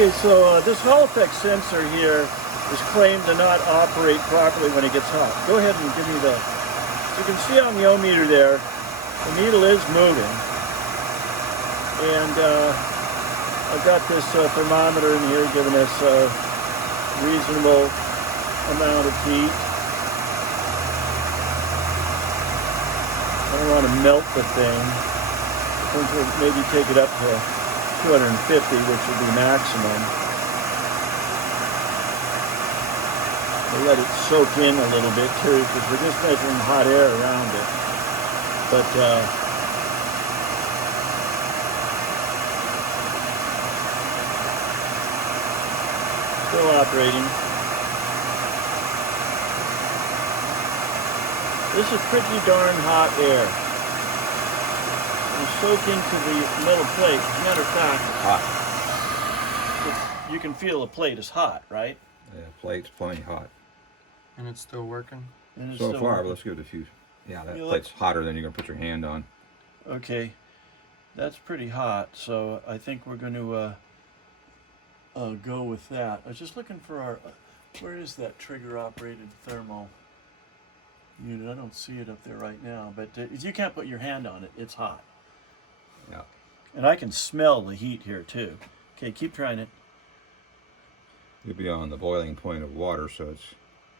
Okay, so this Hall effect sensor here is claimed to not operate properly when it gets hot. Go ahead and give me the... You can see on the ohmmeter there, the needle is moving. And I've got this thermometer in here giving us a reasonable amount of heat. I don't want to melt the thing. I think we'll maybe take it up to 250, which would be maximum. We'll let it soak in a little bit too, because we're just measuring hot air around it. But still operating. This is pretty darn hot air. It'll soak into the metal plate. As a matter of fact, Hot. you can feel the plate is hot, right? Yeah, plate's plenty hot. And it's still working? And it's So still far, working. let's give it a few. Yeah, that You plate's hotter than you're going to put your hand on. Okay, that's pretty hot, so I think we're going to go with that. I was just looking for our, where is that trigger-operated thermal unit? I don't see it up there right now, but you can't put your hand on it. It's hot. Yeah. And I can smell the heat here, too. Okay, keep trying it. You'll be on the boiling point of water, so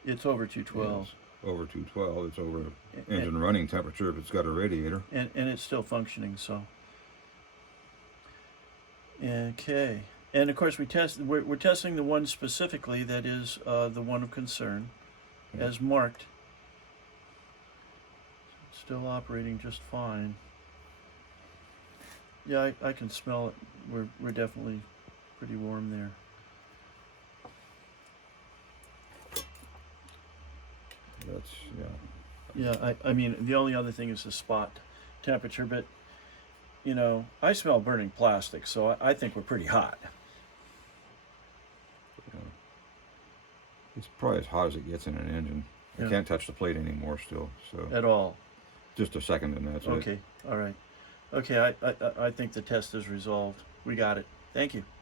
It's over 212. it's over 212. It's over engine running temperature if it's got a radiator. And it's still functioning, so. Okay. And of course we're testing the one specifically that is the one of concern, as marked. Still operating just fine. Yeah, I can smell it. We're definitely pretty warm there. That's, Yeah, I mean, the only other thing is the spot temperature, but, you know, I smell burning plastic, so I think we're pretty hot. it's probably as hot as it gets in an engine. I Yeah. can't touch the plate anymore still, so At all. just a second and that's it. Okay, all right. Okay, I think the test is resolved. We got it. Thank you.